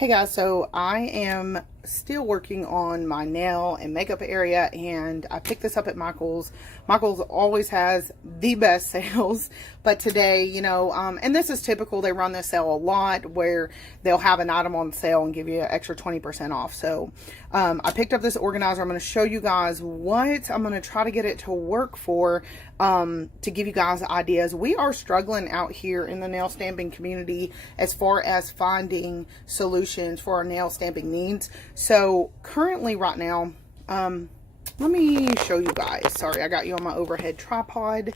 Hey guys, so I am still working on my nail and makeup area, and I picked this up at Michael's. Michael's always has the best sales, but today, and this is typical, they run this sale a lot where they'll have an item on sale and give you an extra 20% off. So I picked up this organizer. I'm going to show you guys what I'm going to try to get it to work for, to give you guys ideas. We are struggling out here in the nail stamping community as far as finding solutions for our nail stamping needs. So currently right now, let me show you guys. Sorry, I got you on my overhead tripod.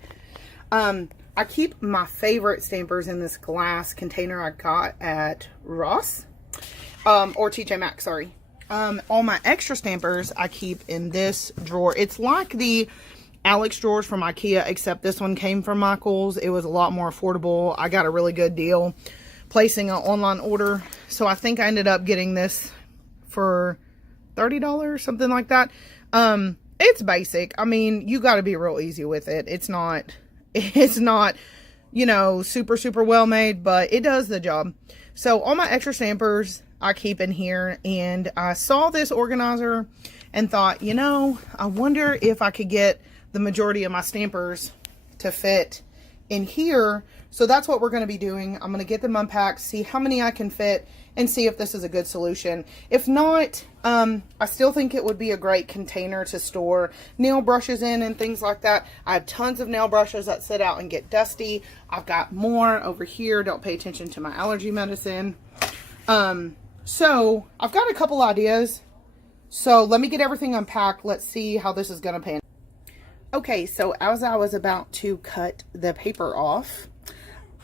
I keep my favorite stampers in this glass container I got at Ross, or TJ Maxx, sorry. All my extra stampers I keep in this drawer. It's like the Alex drawers from IKEA, except this one came from Michael's. It was a lot more affordable. I got a really good deal placing an online order. So I think I ended up getting this for $30, something like that. It's basic. I mean, you got to be real easy with it. It's not, super well made, but it does the job. So all my extra stampers I keep in here, and I saw this organizer and thought, I wonder if I could get the majority of my stampers to fit in here. So that's what we're going to be doing. I'm going to get them unpacked, see how many I can fit, and see if this is a good solution. If not, I still think it would be a great container to store nail brushes in and things like that. I have tons of nail brushes that sit out and get dusty. I've got more over here. Don't pay attention to my allergy medicine. So I've got a couple ideas. So let me get everything unpacked. Let's see how this is going to pan. Okay, so as I was about to cut the paper off,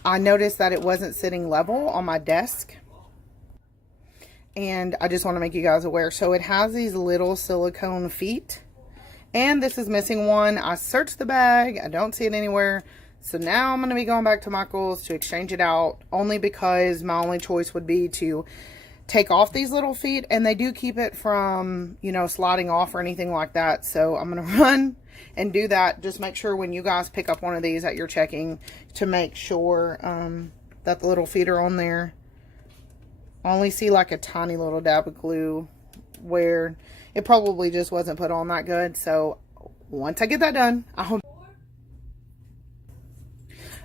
I noticed that it wasn't sitting level on my desk. And I just want to make you guys aware. So it has these little silicone feet, and this is missing one. I searched the bag. I don't see it anywhere. So now I'm going to be going back to Michael's to exchange it out, only because my only choice would be to take off these little feet, and they do keep it from, sliding off or anything like that. So I'm going to run and do that. Just make sure when you guys pick up one of these that you're checking to make sure that the little feet are on there. I only see like a tiny little dab of glue where it probably just wasn't put on that good. So once I get that done,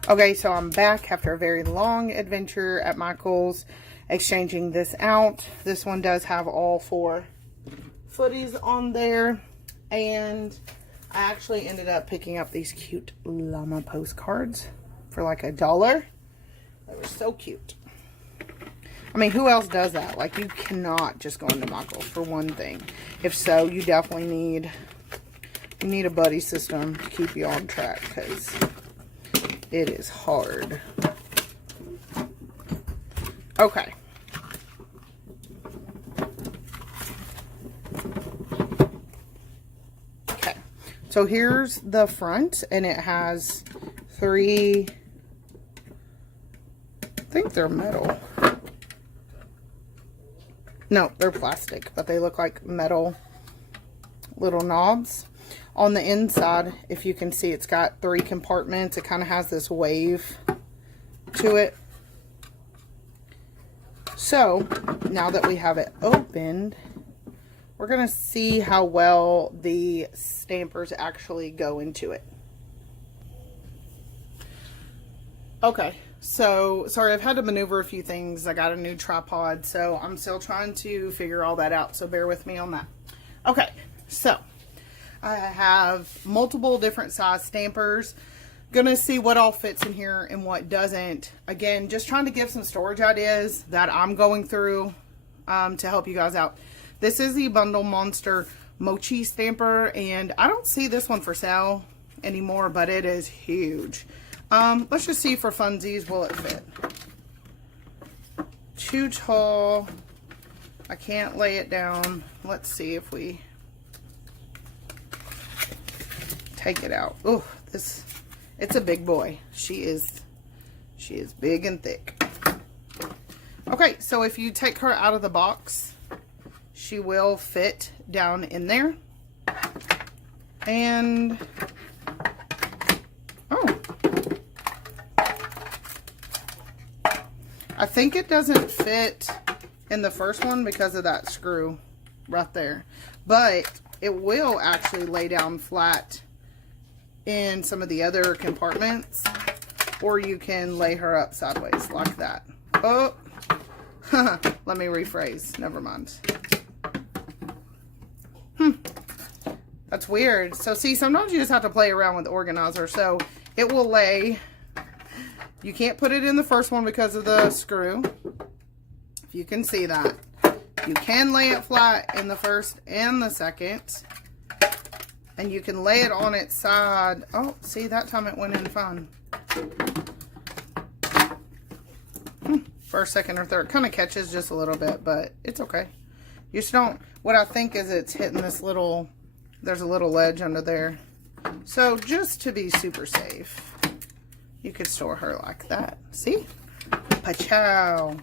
okay, so I'm back after a very long adventure at Michael's, exchanging this out. This one does have all 4 footies on there, and I actually ended up picking up these cute llama postcards for like $1. They were so cute. I mean, who else does that? Like, you cannot just go into Michael's for one thing. If so, you definitely need a buddy system to keep you on track, because it is hard. Okay. Okay. So here's the front, and it has 3, I think they're metal. No, they're plastic, but they look like metal little knobs. On the inside, if you can see, it's got 3 compartments. It kind of has this wave to it. So now that we have it opened, we're going to see how well the stampers actually go into it. Okay. So, sorry, I've had to maneuver a few things. I got a new tripod, so I'm still trying to figure all that out, so bear with me on that. Okay, so I have multiple different size stampers. Gonna see what all fits in here and what doesn't. Again, just trying to give some storage ideas that I'm going through to help you guys out. This is the Bundle Monster Mochi stamper, and I don't see this one for sale anymore, but it is huge. Let's just see for funsies, will it fit? Too tall. I can't lay it down. Let's see if we take it out. Oh, it's a big boy. She is big and thick. Okay, so if you take her out of the box, she will fit down in there. And I think it doesn't fit in the first one because of that screw right there. But it will actually lay down flat in some of the other compartments, or you can lay her up sideways like that. Oh, let me rephrase. Never mind. That's weird. So see, sometimes you just have to play around with the organizer. So it will lay, you can't put it in the first one because of the screw. If you can see that. You can lay it flat in the first and the second. And you can lay it on its side. Oh, see, that time it went in fine. First, second, or third. Kind of catches just a little bit, but it's okay. You just don't, what I think is it's hitting this little, there's a little ledge under there. So just to be super safe, you could store her like that. See? Pachow.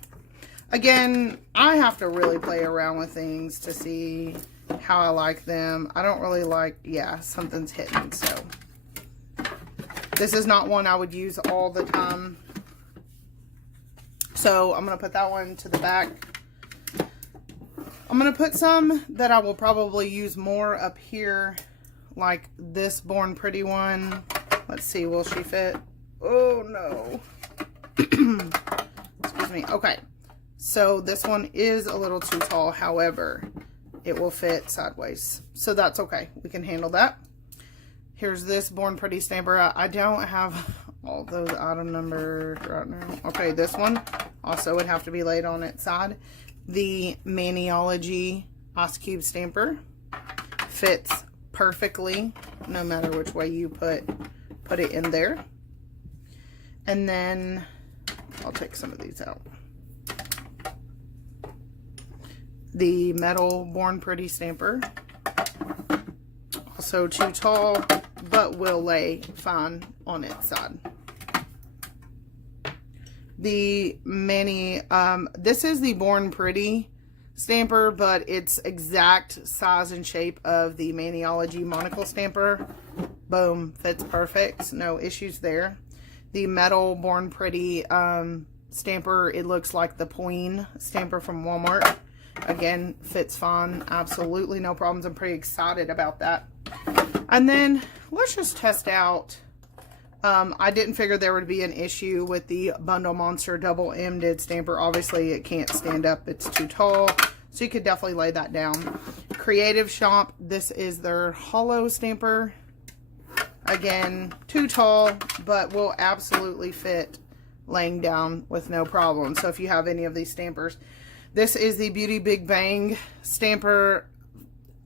Again, I have to really play around with things to see how I like them. I don't really like, yeah, something's hitting, so. This is not one I would use all the time. So I'm going to put that one to the back. I'm going to put some that I will probably use more up here, like this Born Pretty one. Let's see, will she fit? Oh, no. Excuse me. Okay. So this one is a little too tall. However, it will fit sideways. So that's okay. We can handle that. Here's this Born Pretty stamper. I don't have all those item numbers right now. Okay, this one also would have to be laid on its side. The Maniology Ice Cube stamper fits perfectly no matter which way you put it in there. And then I'll take some of these out. The metal Born Pretty stamper, also too tall, but will lay fine on its side. The this is the Born Pretty stamper, but it's exact size and shape of the Maniology monocle stamper. Boom, fits perfect, no issues there. The metal Born Pretty stamper, it looks like the Queen stamper from Walmart. Again, fits fine, absolutely no problems. I'm pretty excited about that. And then let's just test out. I didn't figure there would be an issue with the Bundle Monster double-ended stamper. Obviously, it can't stand up. It's too tall. So you could definitely lay that down. Creative Shop, this is their hollow stamper. Again, too tall, but will absolutely fit laying down with no problem. So if you have any of these stampers. This is the Beauty Big Bang stamper.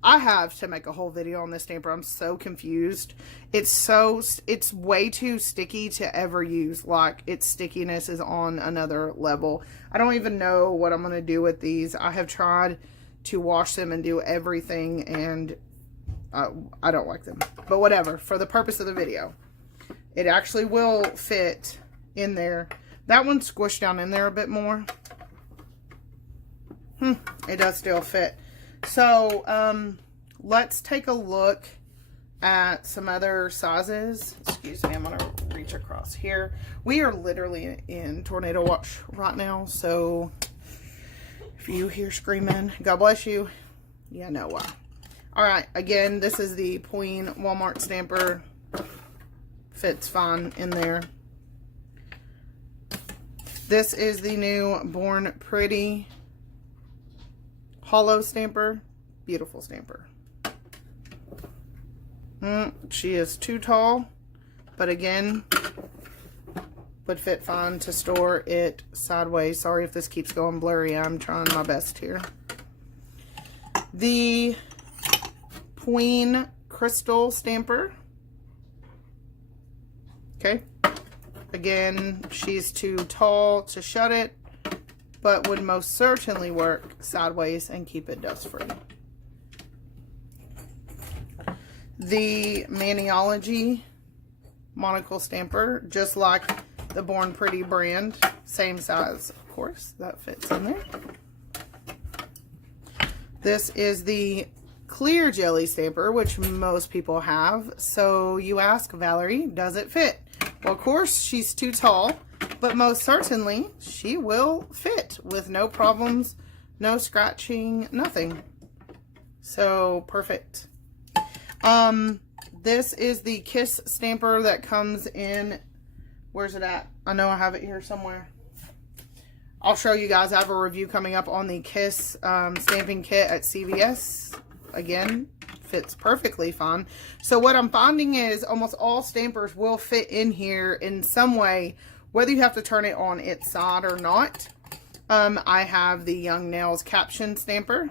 I have to make a whole video on this stamper. I'm so confused. It's way too sticky to ever use. Like, its stickiness is on another level. I don't even know what I'm going to do with these. I have tried to wash them and do everything, and I don't like them. But whatever, for the purpose of the video. It actually will fit in there. That one's squished down in there a bit more. It does still fit. So, let's take a look at some other sizes. Excuse me, I'm going to reach across here. We are literally in tornado watch right now, so if you hear screaming, God bless you. Yeah, know why. Alright, again, this is the Queen Walmart stamper. Fits fine in there. This is the new Born Pretty hollow stamper. Beautiful stamper. She is too tall, but again, would fit fine to store it sideways. Sorry if this keeps going blurry. I'm trying my best here. The Queen Crystal stamper. Okay. Again, she's too tall to shut it, but would most certainly work sideways and keep it dust free. The Maniology monocle stamper, just like the Born Pretty brand, same size, of course, that fits in there. This is the clear jelly stamper, which most people have. So you ask, Valerie, does it fit? Well, of course, she's too tall, but most certainly she will fit with no problems, no scratching, nothing. So perfect. This is the Kiss stamper that comes in, where's it at? I know I have it here somewhere. I'll show you guys. I have a review coming up on the Kiss stamping kit at CVS. Again, fits perfectly fine. So what I'm finding is almost all stampers will fit in here in some way, whether you have to turn it on its side or not. I have the Young Nails caption stamper.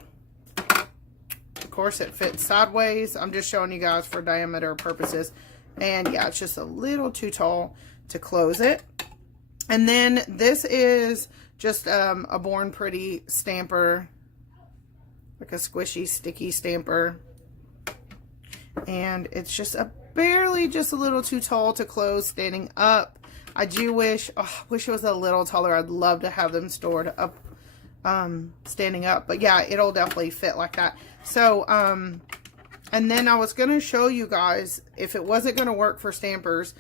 Of course, it fits sideways. I'm just showing you guys for diameter purposes. And yeah, it's just a little too tall to close it. And then this is just a Born Pretty stamper, like a squishy, sticky stamper. And it's just barely just a little too tall to close standing up. I do wish it was a little taller. I'd love to have them stored up, standing up. But yeah, it'll definitely fit like that. So, and then I was going to show you guys, if it wasn't going to work for stampers,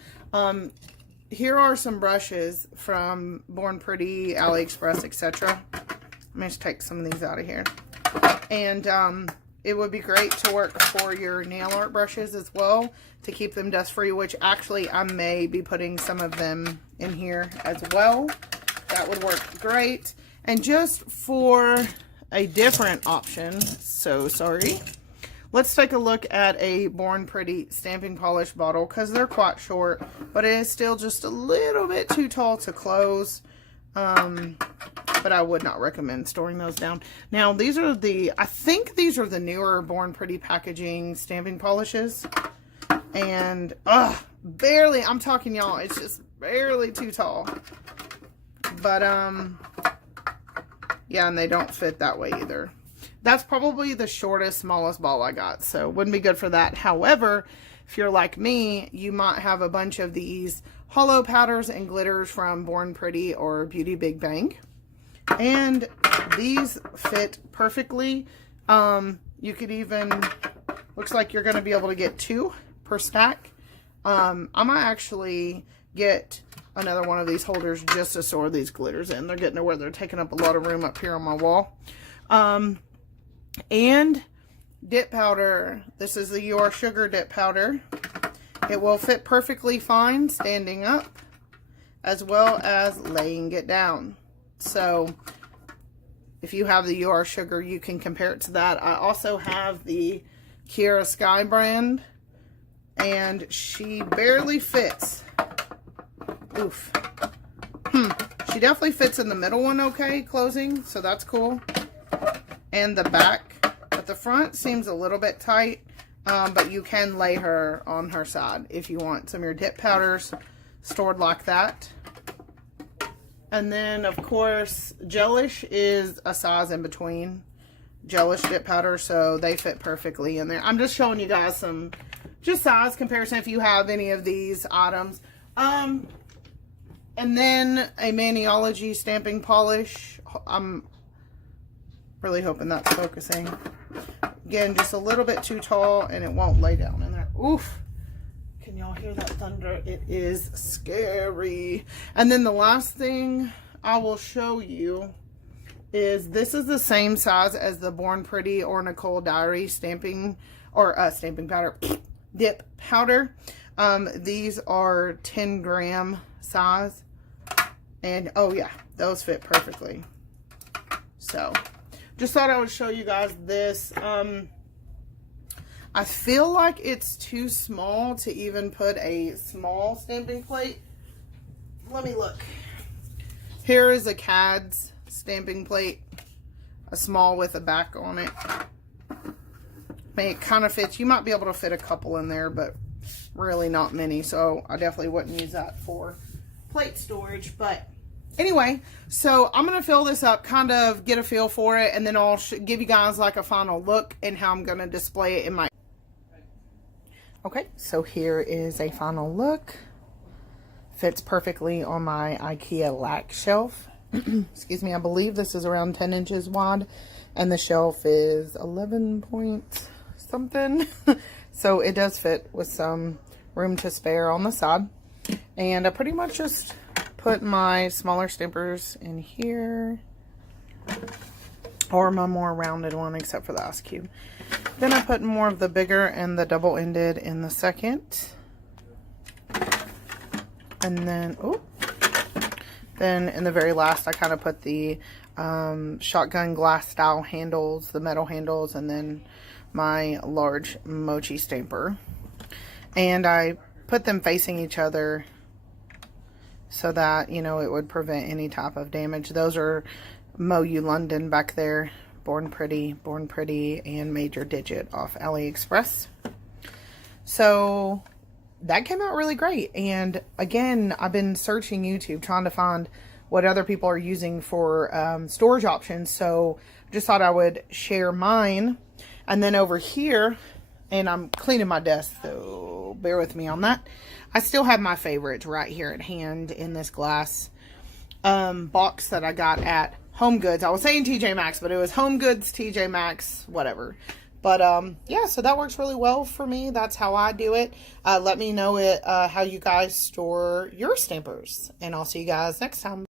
here are some brushes from Born Pretty, AliExpress, etc. Let me just take some of these out of here. And it would be great to work for your nail art brushes as well, to keep them dust free, which actually I may be putting some of them in here as well. That would work great. And just for a different option, so sorry, let's take a look at a Born Pretty stamping polish bottle, because they're quite short, but it is still just a little bit too tall to close. But I would not recommend storing those down. Now, these are I think these are the newer Born Pretty packaging stamping polishes. And, barely, I'm talking y'all, it's just barely too tall. But, yeah, and they don't fit that way either. That's probably the shortest, smallest ball I got, so wouldn't be good for that. However, if you're like me, you might have a bunch of these hollow powders and glitters from Born Pretty or Beauty Big Bang. And these fit perfectly. You could even, looks like you're going to be able to get 2 per stack. I might actually get another one of these holders just to store these glitters in. They're getting to where they're taking up a lot of room up here on my wall. And dip powder. This is the Your Sugar dip powder. It will fit perfectly fine standing up as well as laying it down. So if you have the Your Sugar, you can compare it to that. I also have the Kiara Sky brand, and she barely fits. Oof. She definitely fits in the middle one okay, closing, so that's cool. And the back, but the front seems a little bit tight, but you can lay her on her side if you want some of your dip powders stored like that. And then, of course, Gelish is a size in between. Gelish dip powder, so they fit perfectly in there. I'm just showing you guys some just size comparison if you have any of these items. And then a Maniology stamping polish. I'm really hoping that's focusing. Again, just a little bit too tall, and it won't lay down in there. Oof. Can y'all hear that thunder? It is scary. And then the last thing I will show you is this is the same size as the Born Pretty or Nicole Diary stamping stamping powder dip powder. These are 10 gram size, and oh yeah, those fit perfectly. So just thought I would show you guys this. I feel like it's too small to even put a small stamping plate. Let me look. Here is a CAD's stamping plate, a small with a back on it. I mean, it kind of fits. You might be able to fit a couple in there, but really not many. So I definitely wouldn't use that for plate storage. But anyway, so I'm going to fill this up, kind of get a feel for it, and then I'll give you guys like a final look and how I'm going to display it in my... Okay, so here is a final look. Fits perfectly on my IKEA lac shelf. Excuse me, I believe this is around 10 inches wide, and the shelf is 11 point something. So it does fit with some room to spare on the side. And I pretty much just put my smaller stampers in here. or my more rounded one, except for the ice cube. Then I put more of the bigger and the double-ended in the second. And then, then in the very last, I kind of put the shotgun glass style handles, the metal handles, and then my large mochi stamper. And I put them facing each other so that, you know, it would prevent any type of damage. Those are MoU London back there. Born Pretty, and Major Digit off AliExpress. So that came out really great. And again, I've been searching YouTube trying to find what other people are using for storage options. So just thought I would share mine. And then over here, and I'm cleaning my desk, so bear with me on that. I still have my favorites right here at hand in this glass box that I got at Home Goods. I was saying TJ Maxx, but it was Home Goods, TJ Maxx, whatever. But yeah, so that works really well for me. That's how I do it. Let me know how you guys store your stampers, and I'll see you guys next time.